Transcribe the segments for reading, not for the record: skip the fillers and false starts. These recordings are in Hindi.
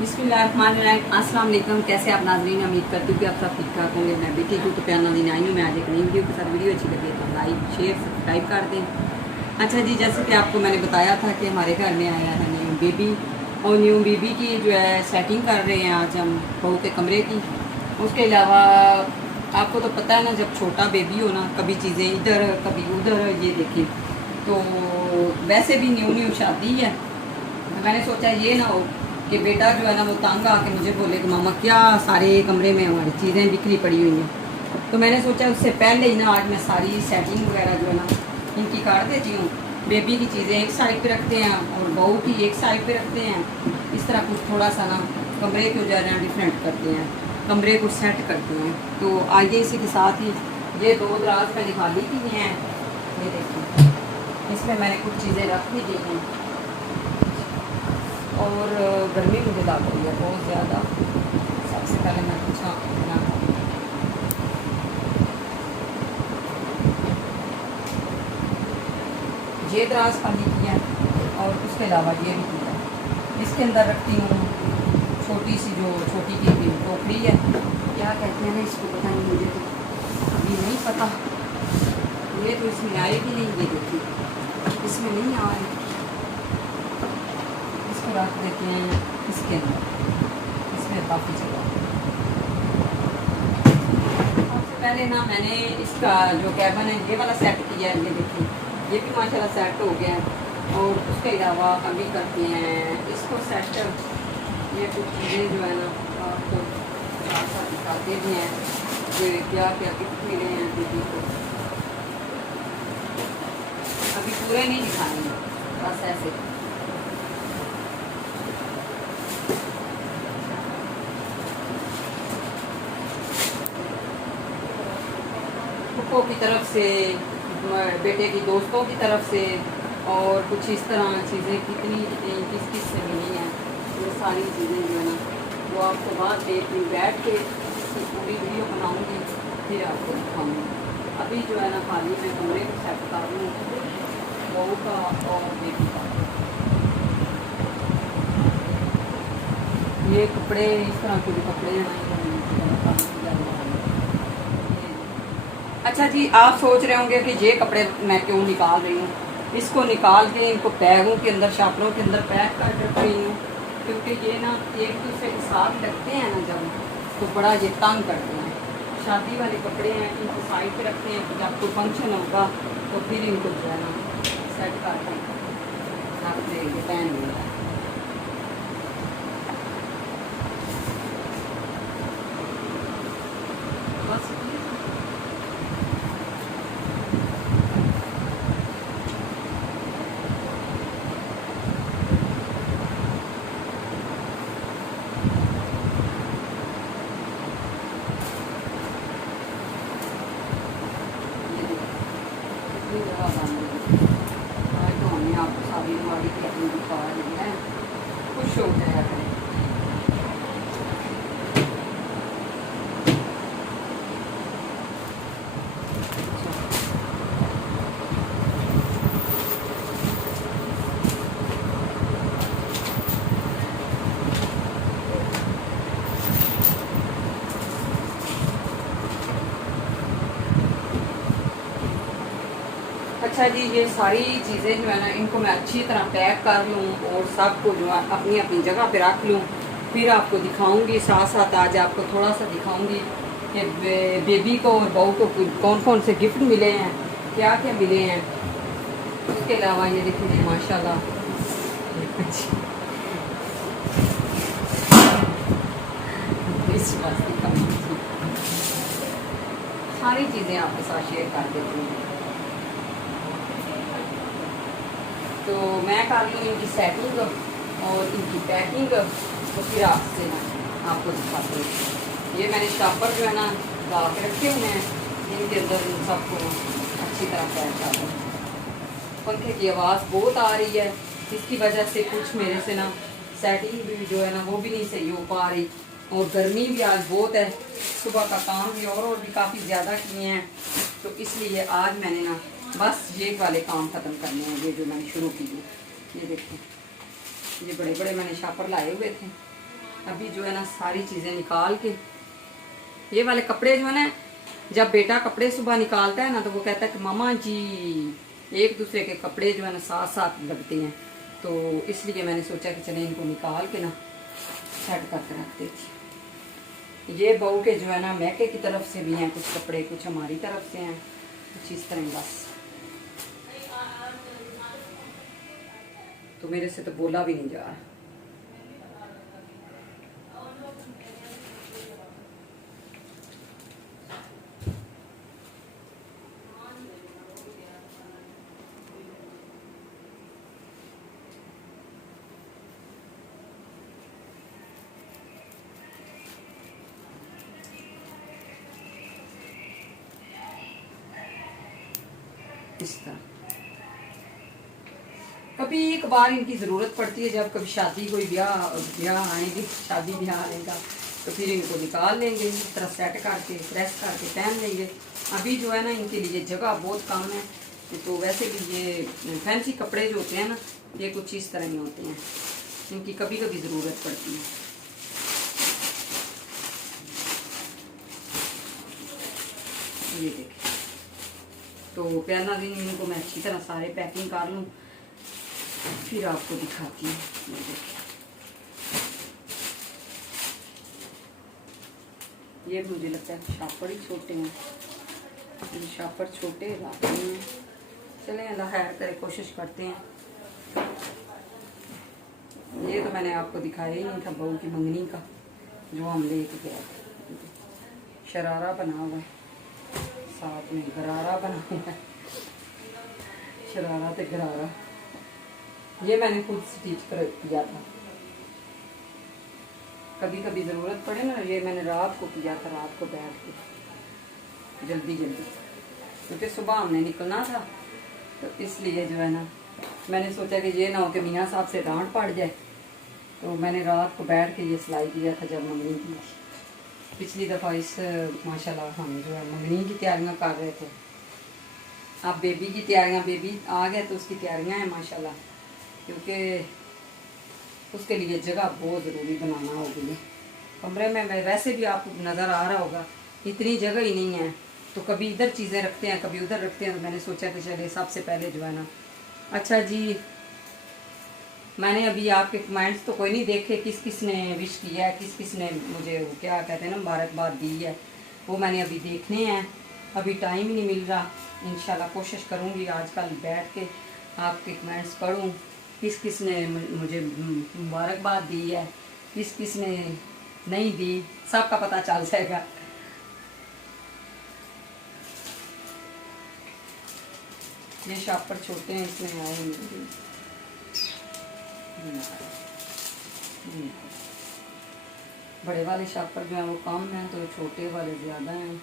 बिस्मिल्लाहिर्रहमानिर्रहीम। अस्सलाम वालेकुम। कैसे आप नाज़रीन, उम्मीद करती हूँ कि आप सब ठीक ठाक होंगे। मैं भी ठीक हूँ। तो प्यार नाज़रीन आई हूँ मैं आज एक नई वीडियो के साथ। वीडियो अच्छी लगी तो लाइक शेयर सब्सक्राइब कर दें। अच्छा जी, जैसे कि आपको मैंने बताया था कि हमारे घर में आया है न्यू बेबी, और न्यू बेबी की जो है सेटिंग कर रहे हैं आज हम बहू के कमरे की। उसके अलावा आपको तो पता है ना, जब छोटा बेबी हो ना, कभी चीज़ें इधर कभी उधर, ये देखिए। तो वैसे भी न्यू न्यू शादी है, तो मैंने सोचा ये ना हो कि बेटा जो है ना वो तंग आके मुझे बोले कि मामा क्या सारे कमरे में हमारी चीज़ें बिखरी पड़ी हुई हैं। तो मैंने सोचा उससे पहले ही ना आज मैं सारी सेटिंग वगैरह जो है ना इनकी काट देती हूँ। बेबी की चीज़ें एक साइड पे रखते हैं और बहू की एक साइड पे रखते हैं। इस तरह कुछ थोड़ा सा ना कमरे को जो है ना डिफरेंट करते हैं, कमरे को सेट करते हैं। तो आइए इसी के साथ ही ये दो दराज मैंने खाली की हैं, ये देखिए। इसमें मैंने कुछ चीज़ें रख भी दी हैं, और गर्मी मुझे लग रही है बहुत ज़्यादा। सबसे पहले मैं कुछ अपना ये दराज खाली किया और उसके अलावा ये भी किया। इसके अंदर रखती हूँ छोटी सी, जो छोटी की टोकरी है, क्या कहते हैं ना इसको, पता नहीं मुझे तो अभी नहीं पता। ये तो इसमें आएगी नहीं, ये देखिए इसमें नहीं आ रही। इसको रख देते हैं इसके अंदर, इसमें काफ़ी जगह। सबसे पहले ना मैंने इसका जो कैबिन है ये वाला सेट किया है, ये देखिए ये भी माशाल्लाह सेट हो गया है। और उसके अलावा अभी करते हैं इसको सेट। ये कुछ चीज़ें जो है ना आपको साथ साथ दिखाते भी हैं कि क्या क्या गिफ्ट मिले हैं दीदी को। अभी पूरे नहीं दिखाएंगे, बस ऐसे। फूफो की तरफ से, बेटे की दोस्तों की तरफ से, और कुछ इस तरह चीज़ें कितनी कितनी किस किस से मिली हैं। ये सारी चीज़ें जो है ना वो आपको बाद देख रही बैठ के इसकी पूरी वीडियो बनाऊंगी, फिर आपको दिखाऊंगी। अभी जो है ना खाली मैं कमरे को सेट कर लूँ बहू का और बेटी का। ये कपड़े इस तरह के भी कपड़े हैं। अच्छा जी, आप सोच रहे होंगे कि ये कपड़े मैं क्यों निकाल रही हूँ। इसको निकाल के इनको बैगों के अंदर, शापरों के अंदर पैक कर रख रही हूँ, क्योंकि ये ना एक दूसरे के साथ लगते हैं ना जब, तो बड़ा ये तंग करते हैं। शादी वाले कपड़े हैं, इनको साइड पे रखते हैं, जब कोई फंक्शन होगा तो फिर इनको जो है ना सेट करके रख देंगे, पहन लेंगे। बस तो हमने आपको सारी हमारी कितनी दिखा रही है, खुश हो जाया करें। अच्छा जी, ये सारी चीज़ें जो है ना इनको मैं अच्छी तरह पैक कर लूँ और सबको जो है अपनी अपनी जगह पे रख लूँ, फिर आपको दिखाऊंगी। साथ साथ आज आपको थोड़ा सा दिखाऊंगी कि बेबी को और बहू को कौन कौन से गिफ्ट मिले हैं, क्या क्या मिले हैं। उसके अलावा ये देखिए माशाल्लाह सारी चीज़ें आपके साथ शेयर कर देती हूँ। तो मैं कर लूँ इनकी सेटिंग और इनकी पैकिंग, तो फिर आपसे आपको दिखाती हूँ। ये मैंने शापर जो है ना ला के रखे हुए हैं, इनके अंदर इन सबको अच्छी तरह पैक कर दूँ। पंखे की आवाज़ बहुत आ रही है, इसकी वजह से कुछ मेरे से ना सेटिंग भी जो है ना वो भी नहीं सही हो पा रही, और गर्मी भी आज बहुत है। सुबह का काम भी और भी काफ़ी ज़्यादा किए हैं, तो इसलिए आज मैंने ना बस ये वाले काम ख़त्म करने हैं, ये जो मैंने शुरू किए। ये देखिए ये बड़े बड़े मैंने शापर लाए हुए थे, अभी जो है ना सारी चीज़ें निकाल के, ये वाले कपड़े जो है ना, जब बेटा कपड़े सुबह निकालता है ना तो वो कहता है कि मामा जी एक दूसरे के कपड़े जो है ना साथ साथ लगते हैं, तो इसलिए मैंने सोचा कि चले इनको निकाल के ना सेट करके रख देती। ये बहू के जो है ना मैके की तरफ से भी हैं कुछ कपड़े, कुछ हमारी तरफ से हैं, कुछ इस तरह। बस तो मेरे से तो बोला भी नहीं जा रहा। इस तरह कभी एक बार इनकी ज़रूरत पड़ती है, जब कभी शादी कोई ब्याह आएंगे, शादी ब्याह आएगा तो फिर इनको निकाल लेंगे, इस तरह सेट करके प्रेस करके पहन लेंगे। अभी जो है ना इनके लिए जगह बहुत कम है, तो वैसे भी ये फैंसी कपड़े जो होते हैं ना ये कुछ इस तरह ही होते हैं, इनकी कभी कभी ज़रूरत पड़ती है। ये देखिए, तो पहला दिन इनको मैं अच्छी तरह सारे पैकिंग कर लूँ, फिर आपको दिखाती हूँ। ये देखिए, ये मुझे लगता है शापर ही छोटे हैं, ये शापर छोटे लाते हैं। चलें अल्लाह खैर करे, कोशिश करते हैं। ये तो मैंने आपको दिखाया ही नहीं था बहू की मंगनी का, जो हम लेके गए थे। शरारा बना हुआ है, साथ में गरारा बना हुआ है, शरारा तो गरारा। ये मैंने खुद स्टिच कर किया था, कभी कभी ज़रूरत पड़े ना, ये मैंने रात को किया था, रात को बैठ के जल्दी क्योंकि सुबह हमने निकलना था, तो इसलिए जो है ना मैंने सोचा कि ये ना हो कि मियाँ साहब से डांट पड़ जाए, तो मैंने रात को बैठ के ये सिलाई किया था जब मंगनी की। पिछली दफ़ा इस माशाल्लाह हम जो है मंगनी की तैयारियां कर रहे थे, अब बेबी की तैयारियां, बेबी आ गया तो उसकी तैयारियां हैं माशाल्लाह, क्योंकि उसके लिए जगह बहुत ज़रूरी बनाना होगी है कमरे में। वैसे भी आपको नज़र आ रहा होगा इतनी जगह ही नहीं है, तो कभी इधर चीज़ें रखते हैं कभी उधर रखते हैं, तो मैंने सोचा कि चले सबसे पहले जो है ना। अच्छा जी, मैंने अभी आपके कमेंट्स तो कोई नहीं देखे, किस किस ने विश किया है, किस किस ने मुझे क्या कहते हैं ना मुबारकबाद दी है, वो मैंने अभी देखने हैं। अभी टाइम ही नहीं मिल रहा, इंशाल्लाह कोशिश करूँगी आज कल बैठ के आपके कमेंट्स पढ़ूँ, किस किस ने मुझे मुबारकबाद दी है, किस किस ने नहीं दी, सबका पता चल जाएगा। ये शापर छोटे हैं, इसमें आए नहीं। बड़े वाले शापर जो हैं वो कम हैं, तो छोटे वाले ज़्यादा हैं।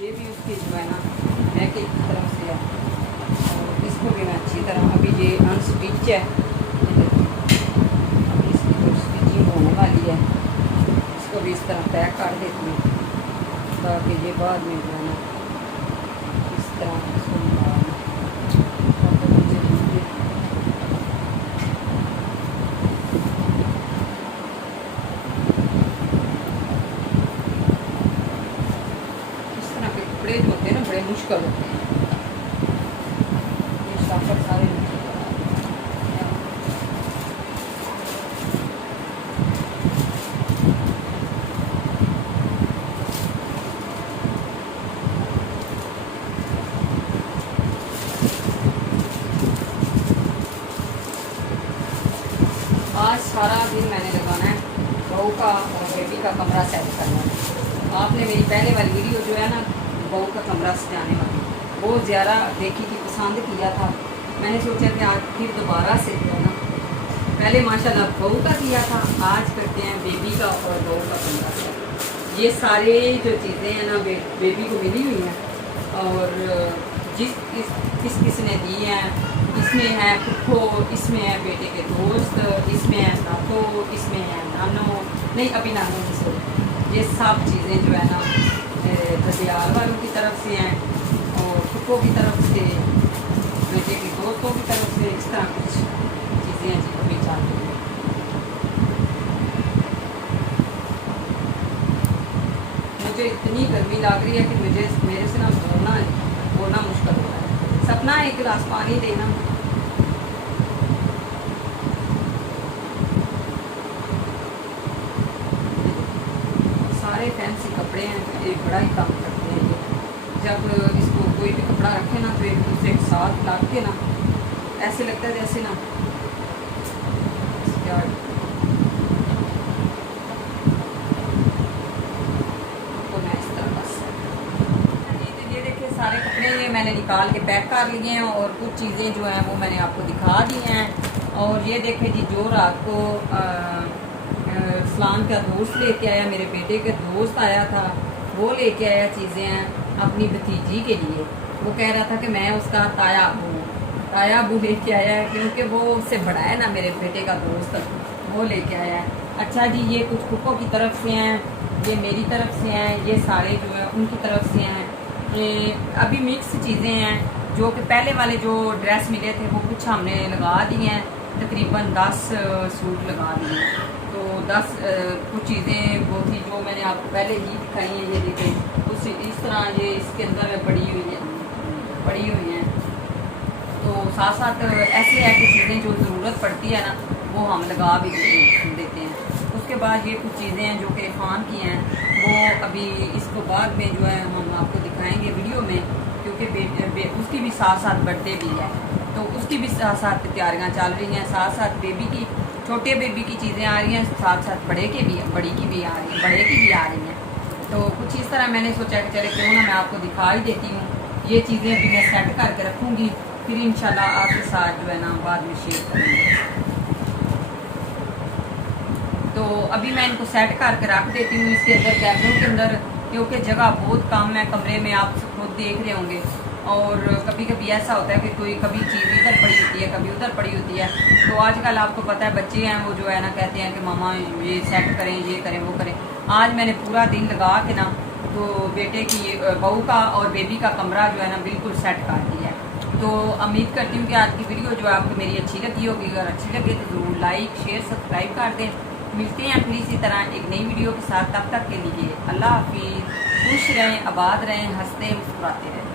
ये भी उसकी जो है ना बैक की तरफ से है, और इसको भी मैं अच्छी तरह, अभी ये अनस्टिच है, अभी इसकी तो स्टिचिंग होने वाली है, इसको भी इस तरह पैक कर देती हूँ, ताकि ये बाद में जो है ना इस तरह इसको जो होते हैं ना बड़े मुश्किल होते हैं। ये शापर सारे आज सारा दिन मैंने लगाना है बहू का और बेबी का कमरा सेट करना है। आपने मेरी पहले वाली वीडियो जो है ना बहू का कमरा सजाने वाली बहुत ज़्यादा देखी थी, पसंद किया था, मैंने सोचा कि आज फिर दोबारा से जो है ना, पहले माशाल्लाह बहू का किया था, आज करते हैं बेबी का और बहू का कमरा सेट। ये सारे जो चीज़ें हैं ना बेबी को मिली हुई हैं, और किस किस ने दी हैं, इसमें है फुफो, इसमें है बेटे के दोस्त, इसमें है नातो, इसमें है नानो, नहीं अभी नानो नहीं सो, ये सब चीज़ें जो है ना ददियाल वालों की तरफ से हैं और फुफो की तरफ से, बेटे के दोस्तों की तरफ से, इस तरह कुछ चीज़ें हैं जी अभी चाहती हैं। मुझे इतनी गर्मी लग रही है कि मेरे से ना बोलना मुश्किल हो रहा है। सपना एक गिलास पानी देना। सारे फैंसी कपड़े हैं, एक बड़ा ही काम करते हैं ये। जब इसको कोई भी कपड़ा रखे ना तो एक दूसरे के साथ लग के ना ऐसे लगता है जैसे ना ये देखिए सारे कपड़े मैंने निकाल के पैक कर लिए हैं और कुछ चीज़ें जो हैं वो मैंने आपको दिखा दी हैं। और ये देखे जी जो रात को फलान का दोस्त लेके आया, मेरे बेटे के दोस्त आया था, वो लेके आया चीज़ें हैं अपनी भतीजी के लिए। वो कह रहा था कि मैं उसका ताया अबू लेके आया है क्योंकि वो उससे बड़ा है ना मेरे बेटे का दोस्त, वो लेके आया है। अच्छा जी ये कुछ फुफो की तरफ से हैं, ये मेरी तरफ से हैं, ये सारे जो है उनकी तरफ से हैं। ये अभी मिक्स चीज़ें हैं जो कि पहले वाले जो ड्रेस मिले थे वो कुछ हमने लगा दिए हैं, तकरीबन 10 सूट लगा दिए। तो 10 कुछ चीज़ें वो थी जो मैंने आपको पहले ही दिखाई हैं, ये देखें उस इस तरह ये इसके अंदर में पड़ी हुई हैं। तो साथ साथ ऐसी चीज़ें जो ज़रूरत पड़ती है ना वो हम लगा भी देते हैं। उसके बाद ये कुछ चीज़ें हैं जो कि खान की हैं, वो अभी इसको बाद में जो है हम आपको दिखाएंगे वीडियो में, क्योंकि उसकी भी साथ साथ बर्थडे भी है तो उसकी भी साथ साथ तैयारियाँ चल रही हैं। साथ साथ बेबी की, छोटे बेबी की चीज़ें आ रही हैं, साथ साथ बड़ी की भी आ रही हैं। तो कुछ इस तरह मैंने सोचा कि चले क्यों ना मैं आपको दिखा ही देती हूँ। ये चीज़ें अभी मैं सेट करके रखूँगी, फिर इंशाल्लाह आपके साथ जो है ना बाद में शेयर करूँगी। तो अभी मैं इनको सेट करके रख देती हूँ इसके अंदर कैमरों के अंदर, क्योंकि जगह बहुत कम है कमरे में, आप खुद देख रहे होंगे। और कभी कभी ऐसा होता है कि कोई कभी चीज़ इधर पड़ी होती है, कभी उधर पड़ी होती है। तो आजकल आपको पता है बच्चे हैं वो जो है ना कहते हैं कि मामा ये सेट करें, ये करें, वो करें। आज मैंने पूरा दिन लगा के ना तो बेटे की, बहू का और बेबी का कमरा जो है ना बिल्कुल सेट कर दिया है। तो उम्मीद करती हूँ कि आज की वीडियो जो आपको मेरी अच्छी लगी होगी। अगर अच्छी लगे तो ज़रूर लाइक शेयर सब्सक्राइब कर दें। मिलते हैं फिर इसी तरह एक नई वीडियो के साथ, तब तक के लिए अल्लाह हाफिज़। खुश रहें, आबाद रहें, हंसते मुस्कुराते रहें।